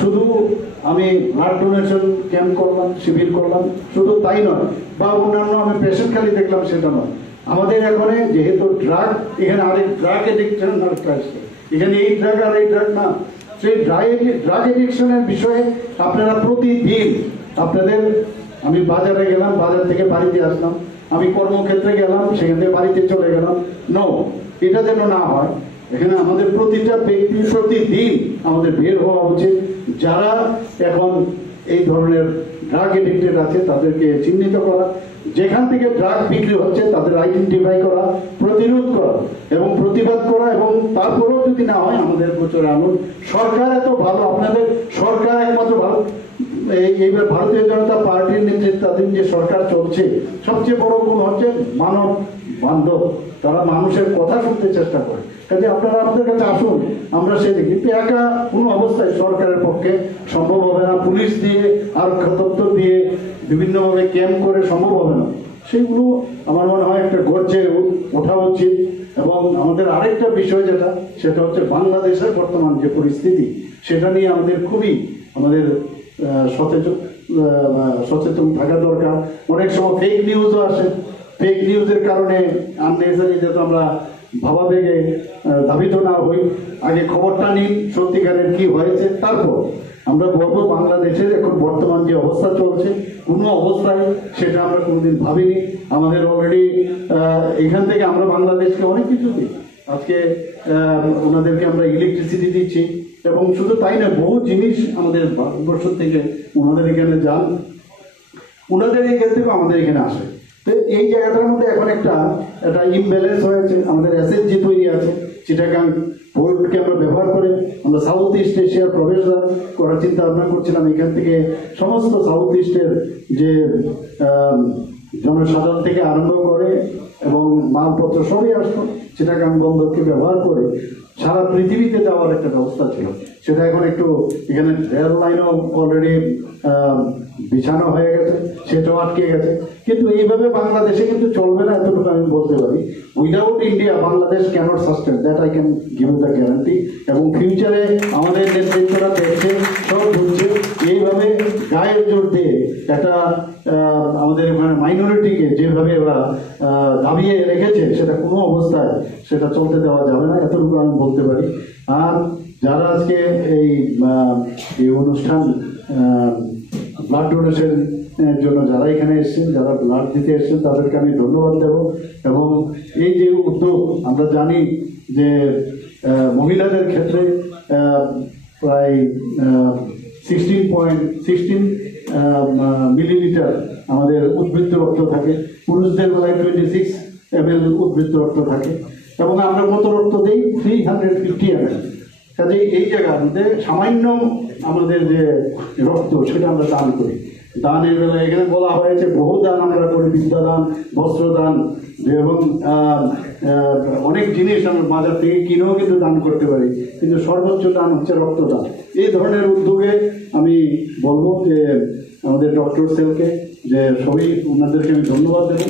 শুধু আমি blood donation camp করলাম, শিবির করলাম, শুধু তাই নয়, বা অন্যান্য আমি পেশেন্ট খালি দেখলাম সেটা নয়। আমাদের এখানে যেহেতু ড্রাগ, এখানে আরেক ড্রাগ এডিকশন আসছে, এখানে এই ড্রাগ আর এই ড্রাগ না, সেই ড্রাগ এডিকশনের বিষয়ে আপনারা প্রতিদিন আপনাদের, আমি বাজারে গেলাম, বাজার থেকে বাড়িতে আসলাম, আমি কর্মক্ষেত্রে গেলাম, সেখান থেকে বাড়িতে চলে গেলাম, নো, এটা যেন না হয়। এখানে আমাদের প্রতিটা ব্যক্তি প্রতিদিন আমাদের বের হওয়া উচিত। যারা এখন এই ধরনের ড্রাগ এডিক্টেড আছে তাদেরকে চিহ্নিত করা, যেখান থেকে ড্রাগ বিক্রি হচ্ছে তাদের আইডেন্টিফাই করা, প্রতিরোধ করা এবং প্রতিবাদ করা, এবং তারপরেও যদি না হয় আমাদের প্রচারে আনুন। সরকার এত ভালো, আপনাদের সরকার একমাত্র ভালো, এইবার ভারতীয় জনতা পার্টির নেতৃত্বাধীন যে সরকার চলছে, সবচেয়ে বড় গুণ হচ্ছে মানব বান্ধব, তারা মানুষের কথা শুনতে চেষ্টা করে। কাজে আপনারা আমাদের কাছে আসুন, আমরা সেই দিক, কিন্তু একা কোনো অবস্থায় সরকারের পক্ষে সম্ভব হবে না, পুলিশ দিয়ে আরক্ষা দপ্তর দিয়ে বিভিন্নভাবে ক্যাম্প করে সম্ভব হবে না। সেগুলো আমার মনে হয় একটা গর্জে ওঠা উচিত। এবং আমাদের আরেকটা বিষয় যেটা, সেটা হচ্ছে বাংলাদেশের বর্তমান যে পরিস্থিতি, সেটা নিয়ে আমাদের খুবই সচেতন থাকা দরকার। অনেক সময় ফেক নিউজও আসে, ফেক নিউজের কারণে আননেসারি যাতে আমরা ভাবাবেগে ধাবিত না হই, আগে খবরটা নিন সত্যিকারের কি হয়েছে, তারপর আমরা বলবো বাংলাদেশের এখন বর্তমান যে অবস্থা চলছে, কোনো অবস্থায় সেটা আমরা কোনোদিন ভাবিনি। আমাদের অলরেডি এখান থেকে আমরা বাংলাদেশকে অনেক কিছু দিই, আজকে ওনাদেরকে আমরা ইলেকট্রিসিটি দিচ্ছি, এবং শুধু তাই না, বহু জিনিস আমাদের ভারতবর্ষ থেকে ওনাদের এখানে যান, ওনাদের এখান থেকে আমাদের এখানে আসে। তো এই জায়গাটার মধ্যে এখন একটা ইমব্যালেন্স হয়েছে। আমাদের এসএসজি তৈরি আছে, চিটাগাং পোর্টকে আমরা ব্যবহার করে আমরা সাউথ ইস্ট এশিয়ার প্রবেশদ্বার করার চিন্তা ভাবনা করছিলাম। এখান থেকে সমস্ত সাউথ ইস্টের যে জনসাধারণ থেকে আরম্ভ করে এবং মালপত্র সবই আসতো চিটাগাং বন্দরকে ব্যবহার করে সারা পৃথিবীতে যাওয়ার একটা ব্যবস্থা ছিল। সেটা এখন একটু এখানে রেল লাইনও অলরেডি বিছানো হয়ে গেছে, সেটাও আটকে গেছে। কিন্তু এইভাবে বাংলাদেশে কিন্তু চলবে না, এতটুকু আমি বলতে পারি। Without India Bangladesh cannot sustain, that I can give the guarantee. এবং ফিউচারে আমাদের নেতৃত্বরা দেখছে, সব বুঝছে, এইভাবে গায়ের জোর দিয়ে একটা আমাদের ওখানে মাইনরিটিকে যেভাবে ওরা দাবিয়ে রেখেছে, সেটা কোনো অবস্থায় সেটা চলতে দেওয়া যাবে না, এতটুকু আমি বলতে পারি। আর যারা আজকে এই অনুষ্ঠান ব্লাড ডোনেশন জন্য যারা এখানে এসেছেন, যারা ব্লাড দিতে এসেছেন, তাদেরকে আমি ধন্যবাদ দেব। এবং এই যে উদ্যোগ, আমরা জানি যে মহিলাদের ক্ষেত্রে প্রায় 16 মিলিলিটার আমাদের উদ্বৃত্ত রক্ত থাকে, পুরুষদের বেলায় 26 ml উদ্বৃত্ত রক্ত থাকে, এবং আমরা কত রক্ত দিই? 350 ml। কাজে এই জায়গার মধ্যে সামান্য আমাদের যে রক্ত, সেটা আমরা দান করি। দানের বেলায় এখানে বলা হয়েছে বহু দান আমরা করি, বিদ্যাদান, বস্ত্রদান, এবং অনেক জিনিস আমরা বাজার থেকে কিনেও কিন্তু দান করতে পারি, কিন্তু সর্বোচ্চ দান হচ্ছে রক্তদান। এই ধরনের উদ্যোগে আমি বলবো যে আমাদের ডক্টর সেলকে, যে সবই ওনাদেরকে আমি ধন্যবাদ দেবো।